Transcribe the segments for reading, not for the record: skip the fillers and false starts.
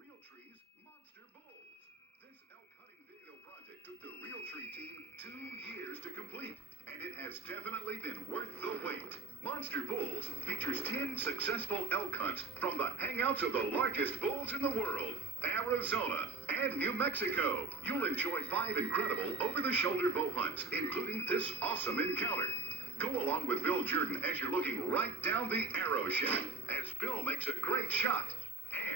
Realtree's Monster Bulls. This elk hunting video project took the Realtree team 2 years to complete, and it has definitely been worth the wait. Monster Bulls features 10 successful elk hunts from the hangouts of the largest bulls in the world, Arizona and New Mexico. You'll enjoy 5 incredible over-the-shoulder bow hunts, including this awesome encounter. Go along with Bill Jordan as you're looking right down the arrow shaft, as Bill makes a great shot.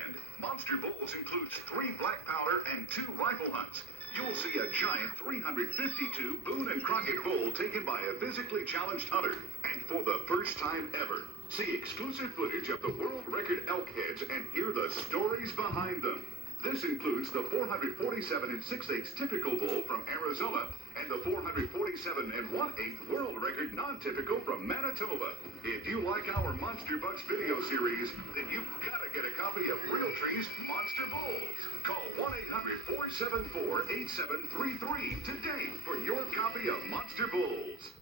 And Monster Bulls includes 3 black powder and 2 rifle hunts. You'll see a giant 352 Boone and Crockett bull taken by a physically challenged hunter. And for the first time ever, see exclusive footage of the world record elk heads and hear the stories behind them. This includes the 447 6/8 typical bull from Arizona and the 447 1/8 world record non-typical from Manitoba. If you like our Monster Bucks video series, then you've got to get a copy of Realtree's Monster Bulls. Call 1-800-474-8733 today for your copy of Monster Bulls.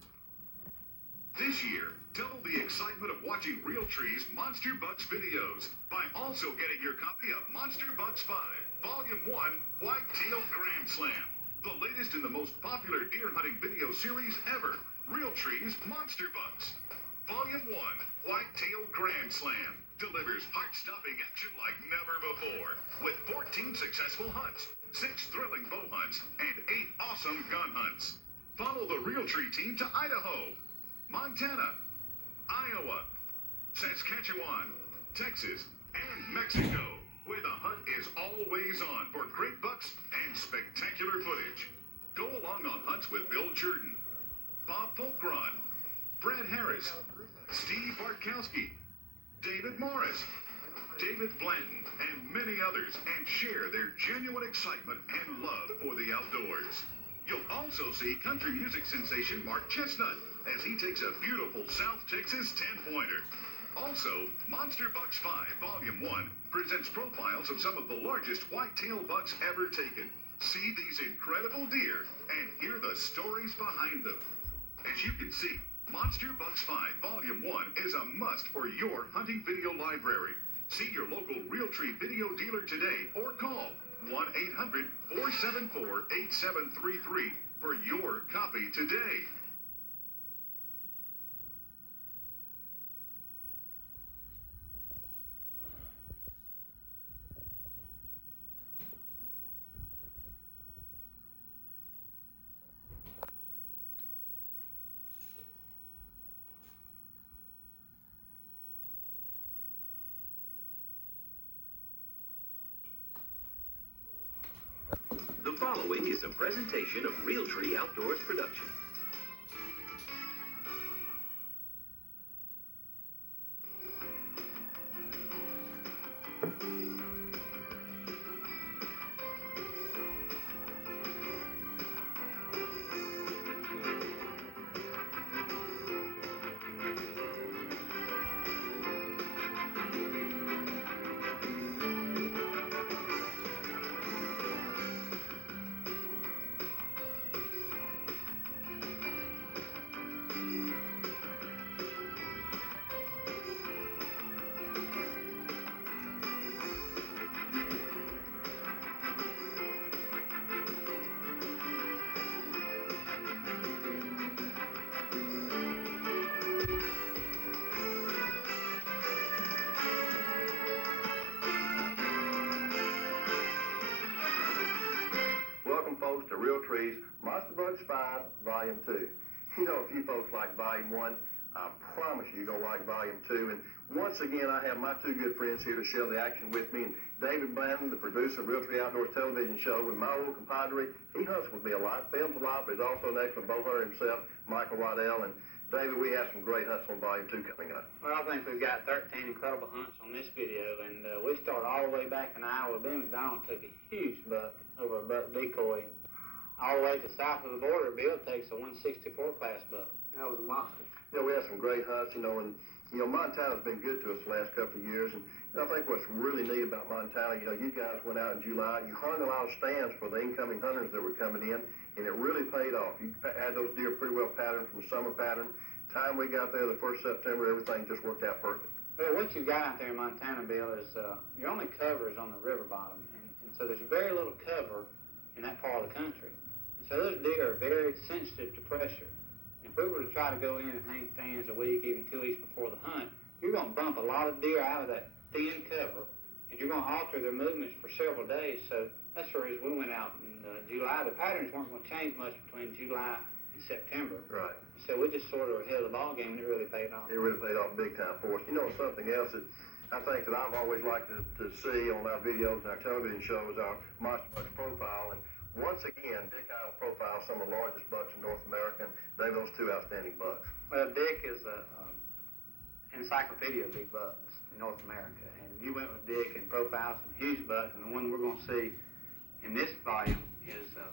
This year, double the excitement of watching Realtree's Monster Bucks videos by also getting your copy of Monster Bucks 5, Volume 1, Whitetail Grand Slam. The latest and the most popular deer hunting video series ever, Realtree's Monster Bucks. Volume 1, Whitetail Grand Slam, delivers heart-stopping action like never before, with 14 successful hunts, 6 thrilling bow hunts, and 8 awesome gun hunts. Follow the Realtree team to Idaho, Montana, Iowa, Saskatchewan, Texas, and Mexico, where the hunt is always on for great bucks and spectacular footage. Go along on hunts with Bill Jordan, Bob Folkron, Brad Harris, Steve Bartkowski, David Morris, David Blanton, and many others, and share their genuine excitement and love for the outdoors. You'll also see country music sensation Mark Chestnut as he takes a beautiful South Texas 10-pointer. Also, Monster Bucks 5 Volume 1 presents profiles of some of the largest whitetail bucks ever taken. See these incredible deer and hear the stories behind them. As you can see, Monster Bucks 5 Volume 1 is a must for your hunting video library. See your local Realtree video dealer today or call 1-800-474-8733 for your copy today. The following is a presentation of Realtree Outdoors Production. Folks, to Realtree's Monster Bucks 5 Volume 2. You know, a few folks like Volume 1. I promise you're going to like Volume 2. And once again, I have my 2 good friends here to share the action with me. And David Blanton, the producer of Realtree Outdoors television show, and my old compadre, he hunts with me a lot, films a lot, but he's also an excellent bow hunter himself, Michael Waddell. And David, we have some great hunts on Volume 2 coming up. Well, I think we've got 13 incredible hunts on this video, and we started all the way back in Iowa. Ben McDonald took a huge buck over a buck decoy. All the way to south of the border, Bill takes a 164 class buck. That was a monster. You know, we have some great hunts, and Montana's been good to us the last couple of years, and I think what's really neat about Montana, you guys went out in July, you hunted a lot of stands for the incoming hunters that were coming in, and it really paid off. You had those deer pretty well patterned from the summer pattern. Time we got there, the 1st September, everything just worked out perfect. Well, what you've got out there in Montana, Bill, is your only cover is on the river bottom, and so there's very little cover in that part of the country. And so those deer are very sensitive to pressure. And if we were to try to go in and hang stands a week, even 2 weeks before the hunt, you're going to bump a lot of deer out of that thin cover, and you're going to alter their movements for several days. So that's the reason we went out in July. The patterns weren't going to change much between July and September. Right. So we just sort of held the ball game, and it really paid off. It really paid off big time for us. You know, something else that I think that I've always liked to see on our videos and our television shows, our monster bucks profile. And once again, Dick and I will profile some of the largest bucks in North America, and they have those two outstanding bucks. Well, Dick is an encyclopedia of big bucks in North America. And you went with Dick and profiled some huge bucks, and the one we're going to see in this volume is a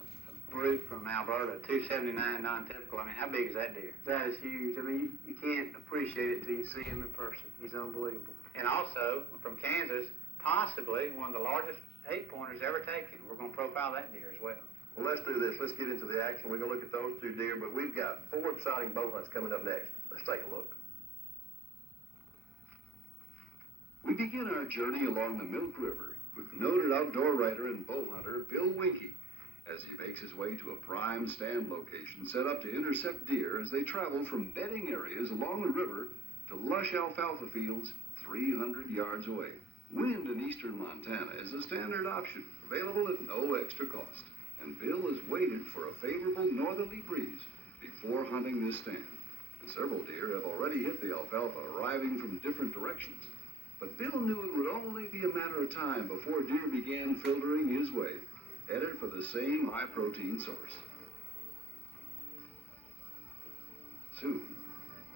brute from Alberta, 279 non-typical. I mean, how big is that deer? That is huge. I mean, you can't appreciate it till you see him in person. He's unbelievable. And also, from Kansas, possibly one of the largest 8-pointers ever taken. We're going to profile that deer as well. Well, let's do this. Let's get into the action. We're going to look at those two deer, but we've got 4 exciting bow hunts coming up next. Let's take a look. We begin our journey along the Milk River with noted outdoor writer and bow hunter Bill Winke, as he makes his way to a prime stand location set up to intercept deer as they travel from bedding areas along the river to lush alfalfa fields 300 yards away. Wind in eastern Montana is a standard option, available at no extra cost, and Bill has waited for a favorable northerly breeze before hunting this stand. And several deer have already hit the alfalfa, arriving from different directions. But Bill knew it would only be a matter of time before deer began filtering his way, headed for the same high-protein source. Soon,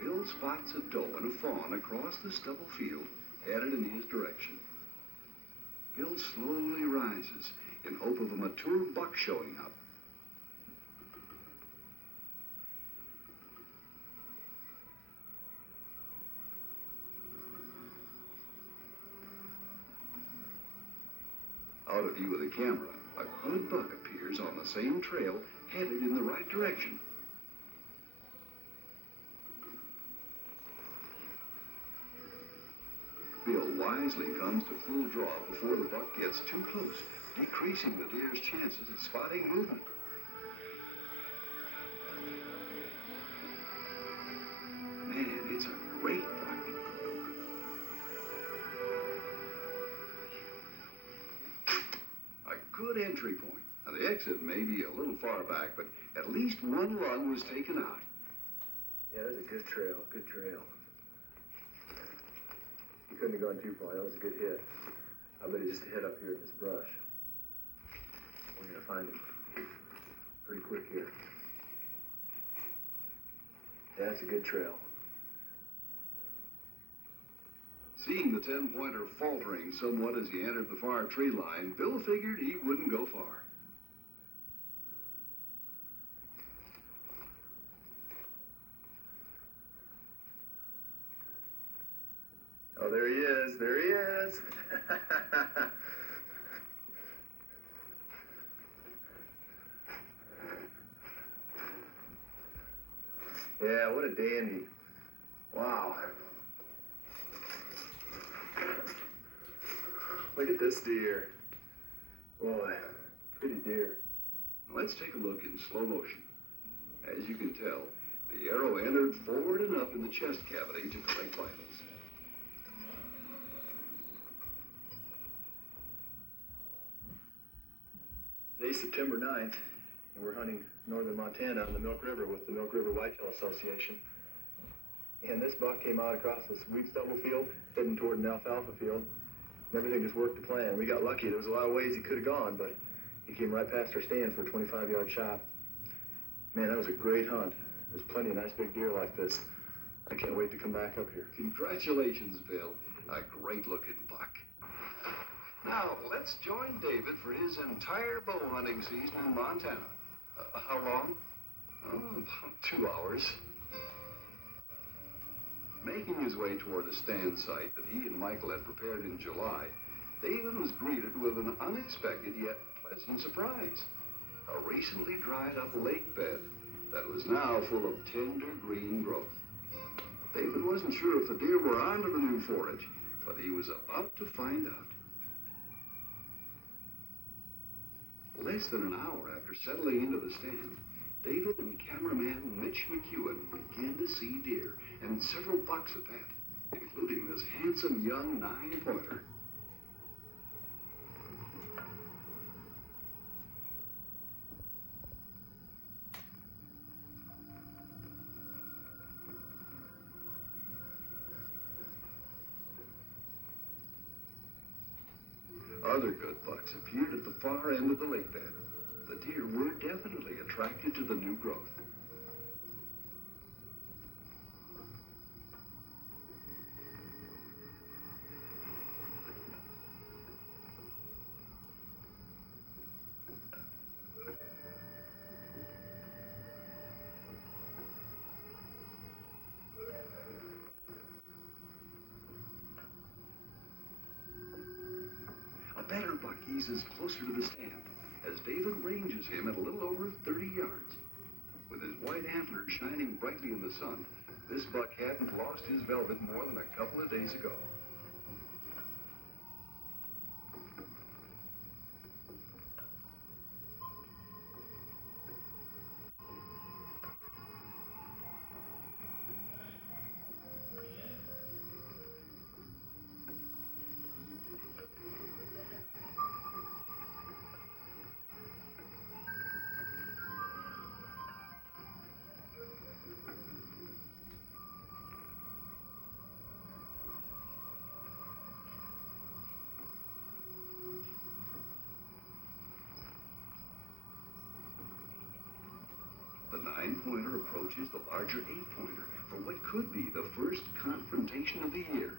Bill spots a doe and a fawn across the stubble field, headed in his direction. Bill slowly rises in hope of a mature buck showing up. Out of view of the camera, a good buck appears on the same trail, headed in the right direction. Bill wisely comes to full draw before the buck gets too close, decreasing the deer's chances of spotting movement. Man, it's a great buck. Good entry point. Now, the exit may be a little far back, but at least one run was taken out. Yeah, that was a good trail. Good trail. He couldn't have gone too far. That was a good hit. I bet he just hit up here in this brush. We're going to find him pretty quick here. Yeah, that's a good trail. Seeing the 10-pointer faltering somewhat as he entered the far tree line, Bill figured he wouldn't go far. Oh, there he is. There he is. Yeah, what a dandy. Wow. Look at this deer. Boy, pretty deer. Let's take a look in slow motion. As you can tell, the arrow entered forward enough in the chest cavity to collect vitals. Today's September 9th, and we're hunting northern Montana on the Milk River with the Milk River Whitetail Association. And this buck came out across this wheat stubble field, heading toward an alfalfa field. Everything just worked to plan. We got lucky. There was a lot of ways he could have gone, but he came right past our stand for a 25-yard shot. Man, that was a great hunt. There's plenty of nice big deer like this. I can't wait to come back up here. Congratulations, Bill. A great-looking buck. Now, let's join David for his entire bow hunting season in Montana. How long? Oh, about 2 hours. Making his way toward a stand site that he and Michael had prepared in July, David was greeted with an unexpected yet pleasant surprise. A recently dried up lake bed that was now full of tender green growth. David wasn't sure if the deer were onto the new forage, but he was about to find out. Less than an hour after settling into the stand, David and cameraman Mitch McEwen began to see deer, and several bucks at that, including this handsome young 9-pointer. Other good bucks appeared at the far end of the lake bed. The deer were definitely attracted to the new growth. A better buck eases closer to the stand as David ranges him at a little over 30 yards. With his white antlers shining brightly in the sun, this buck hadn't lost his velvet more than a couple of days ago. The 9-pointer approaches the larger 8-pointer for what could be the first confrontation of the year.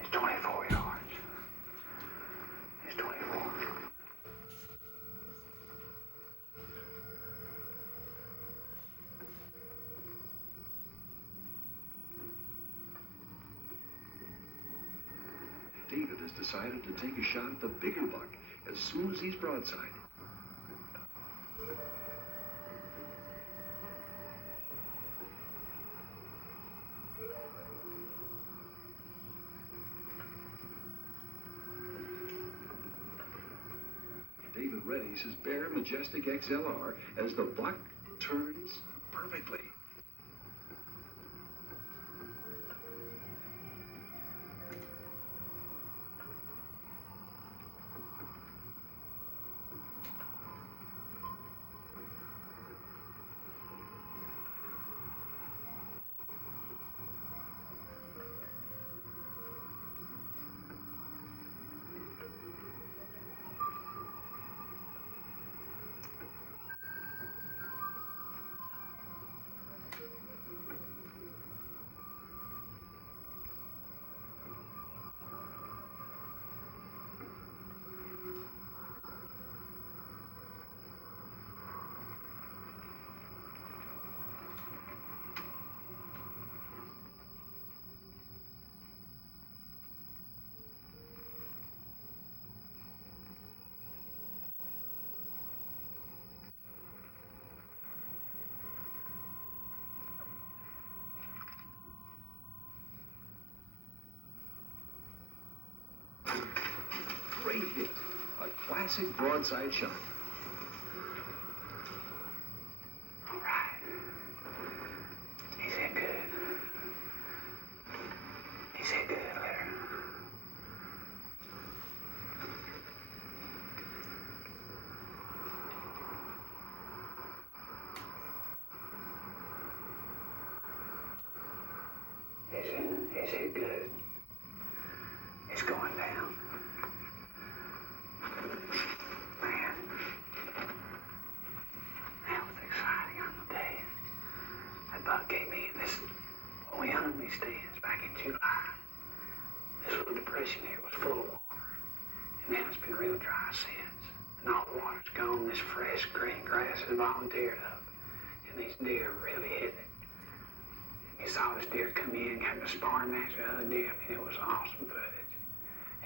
It's 24 yards. It's 24. David has decided to take a shot at the bigger buck as soon as he's broadside. David readies his Bear Majestic XLR as the buck turns perfectly. Great hit. A classic broadside shot. All right. He's hit good. He's hit good there. He's hit good. It's going down. Man. When we hung these stands back in July, this little depression here was full of water. And now it's been real dry since. And all the water's gone. This fresh green grass is volunteered up. And these deer are really hitting it. You saw this deer come in, got the sparring match with the other deer. I mean, it was awesome footage.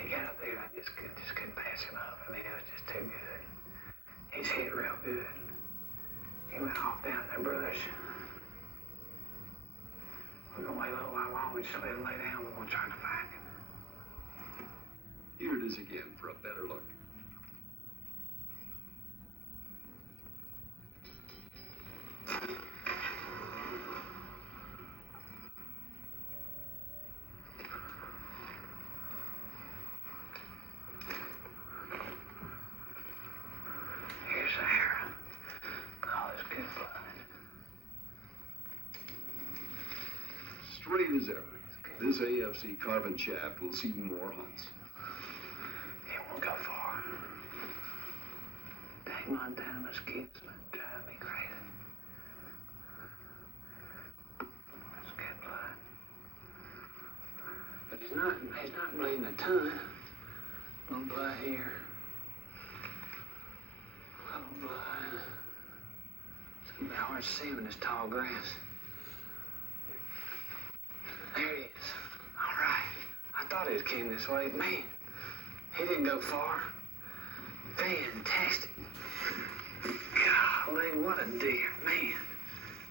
He got up there and I just couldn't pass him up. I mean, it was just too good. He's hit real good. He went off down in the brush. We're gonna wait a little while longer, just let him lay down. We're gonna try to find him. Here it is again for a better look. Here's the hair. Oh, it's good blood. Straight as ever. This AFC carbon shaft will see more hunts. It won't go far. Dang Montana's kids drive me crazy. That's good blood. But he's not bleeding a ton. Little blood here. Little blood. It's gonna be hard to see him in this tall grass. There he is. All right. I thought he came this way. Man, he didn't go far. Fantastic. Golly, what a deer. Man,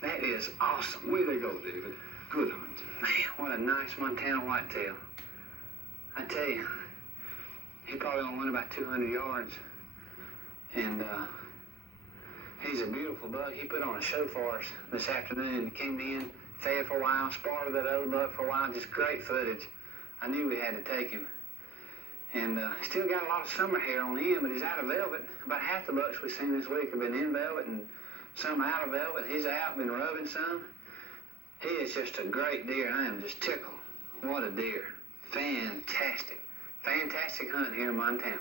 that is awesome. Way to go, David. Good hunt. Man, what a nice Montana whitetail. I tell you, he probably only went about 200 yards. And he's a beautiful buck. He put on a show for us this afternoon. He came in, fed for a while, sparred with that other buck for a while. Just great footage. I knew we had to take him. And still got a lot of summer hair on him, but he's out of velvet. About half the bucks we've seen this week have been in velvet and some out of velvet. He's out, been rubbing some. He is just a great deer. I am just tickled. What a deer. Fantastic. Fantastic hunt here in Montana.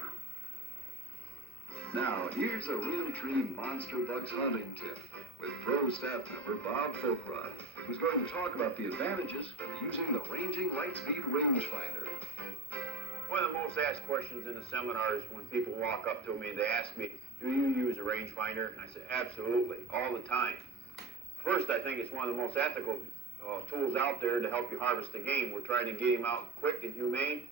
Now, here's a Realtree Monster Bucks hunting tip with pro staff member Bob Folkrod, who's going to talk about the advantages of using the ranging Lightspeed rangefinder. One of the most asked questions in the seminars when people walk up to me, they ask me, do you use a rangefinder? And I say, absolutely, all the time. First, I think it's one of the most ethical tools out there to help you harvest the game. We're trying to get him out quick and humane.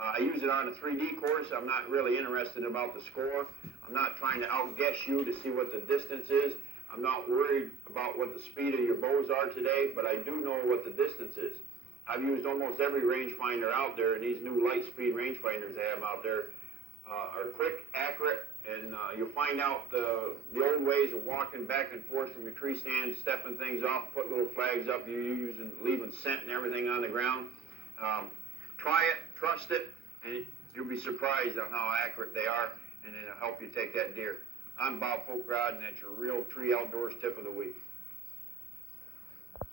I use it on a 3D course. I'm not really interested about the score. I'm not trying to outguess you to see what the distance is. I'm not worried about what the speed of your bows are today, but I do know what the distance is. I've used almost every rangefinder out there, and these new Lightspeed rangefinders they have out there are quick, accurate, and you'll find out the old ways of walking back and forth from your tree stand, stepping things off, put little flags up, you're using, leaving scent and everything on the ground. Try it, trust it, and you'll be surprised on how accurate they are, and it'll help you take that deer. I'm Bob Folkrod, and that's your Realtree Outdoors Tip of the Week.